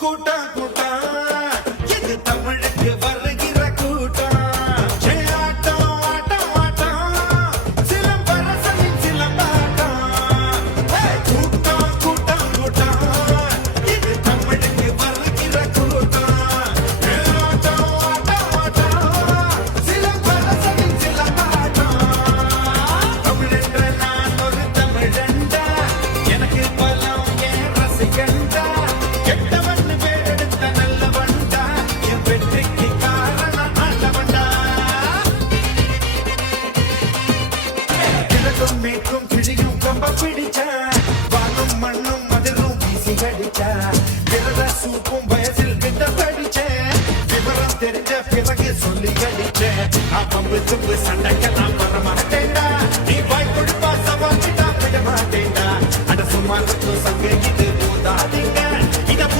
கூட்டம் கூட்டம் இது தமிழுக்கு வருகிற கூட்டம் ஆட்டம் ஆட்டம் ஆட்டம் சிலம்பரசனின் சிலம்பாட்டம் கூட்டம் கூட்டம் கூட்டம் இது தமிழுக்கு வருகிற கூட்டம் ஆட்டம் ஆட்டம் ஆட்டம் சிலம்பரசனின் சிலம்பாட்டம் தமிழென்ற நான் ஒரு தமிழண்டா எனக்கு பலம் ஏன் ரசிகண்டா கெட்டவன் பேரெடுத்த நல்லவன்டா என் வெற்றிக்கு காரணம் ஆண்டவன்டா கிழக்கும் மேற்கும் கிழியும் கம்ப பிடிச்ச வானும் மண்ணும் மதிலும் வீசி அடிச்ச விரத சூப்பும் வயசில் விட்ட படிச்ச விவரம் தெரிஞ்ச பிறகு சொல்லி அடிச்ச பம்பு தும்பு சண்டைகள்